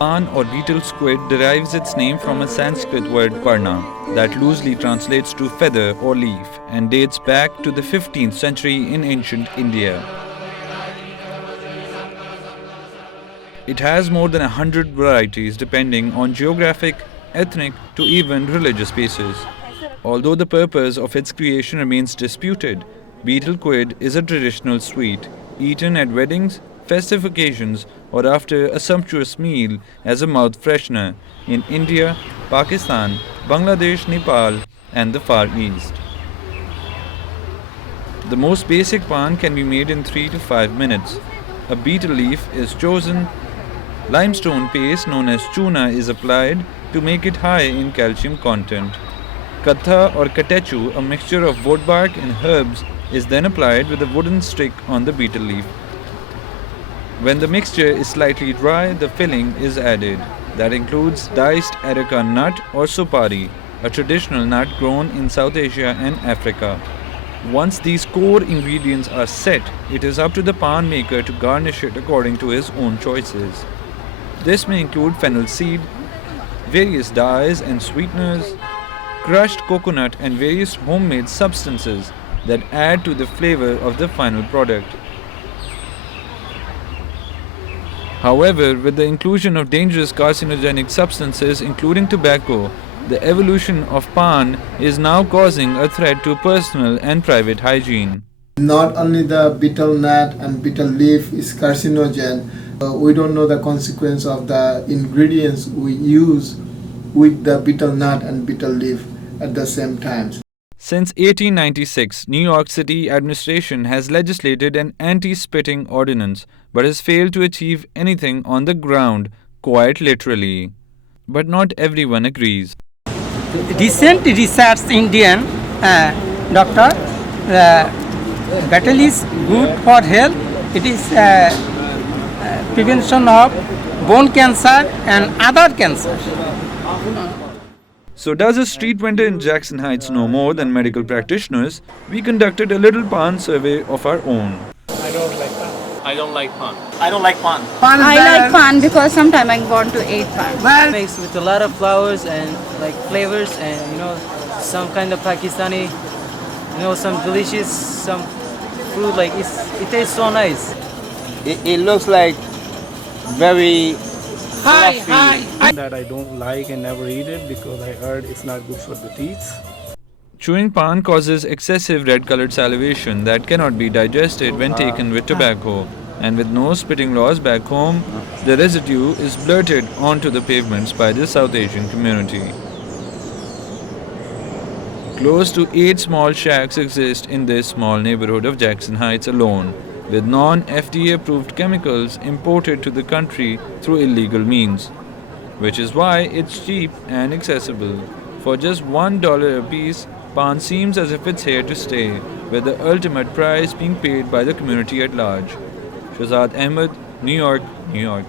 Paan or beetle squid derives its name from a Sanskrit word parna that loosely translates to feather or leaf and dates back to the 15th century in ancient India. It has more than 100 varieties depending on geographic, ethnic to even religious bases. Although the purpose of its creation remains disputed, beetle squid is a traditional sweet eaten at weddings, festive occasions, or after a sumptuous meal as a mouth freshener in India, Pakistan, Bangladesh, Nepal, and the Far East. The most basic paan can be made in 3 to 5 minutes. A beetle leaf is chosen. Limestone paste known as chuna is applied to make it high in calcium content. Katha or katechu, a mixture of wood bark and herbs, is then applied with a wooden stick on the beetle leaf. When the mixture is slightly dry, the filling is added. That includes diced areca nut or supari, a traditional nut grown in South Asia and Africa. Once these core ingredients are set, it is up to the paan maker to garnish it according to his own choices. This may include fennel seed, various dyes and sweeteners, crushed coconut and various homemade substances that add to the flavor of the final product. However, with the inclusion of dangerous carcinogenic substances including tobacco, the evolution of paan is now causing a threat to personal and private hygiene. Not only the betel nut and betel leaf is carcinogen, we don't know the consequence of the ingredients we use with the betel nut and betel leaf at the same time. Since 1896, New York City administration has legislated an anti-spitting ordinance but has failed to achieve anything on the ground, quite literally. But not everyone agrees. Recent research Indian doctor, betel is good for health. It is prevention of bone cancer and other cancers. So does a street vendor in Jackson Heights know more than medical practitioners? We conducted a little paan survey of our own. I don't like paan. I don't like paan. I don't like paan. I like paan because sometimes I want to eat paan. Mixed with a lot of flowers and like flavors and some kind of Pakistani, some delicious, some food like it tastes so nice. It looks like very fluffy. That I don't like and never eat it because I heard it's not good for the teeth. Chewing paan causes excessive red-colored salivation that cannot be digested when taken with tobacco. And with no spitting laws back home, the residue is blurted onto the pavements by the South Asian community. Close to 8 small shacks exist in this small neighborhood of Jackson Heights alone, with non-FDA approved chemicals imported to the country through illegal means, which is why it's cheap and accessible. For just $1 a piece, paan seems as if it's here to stay, with the ultimate price being paid by the community at large. Shehzad Ahmad, New York, New York.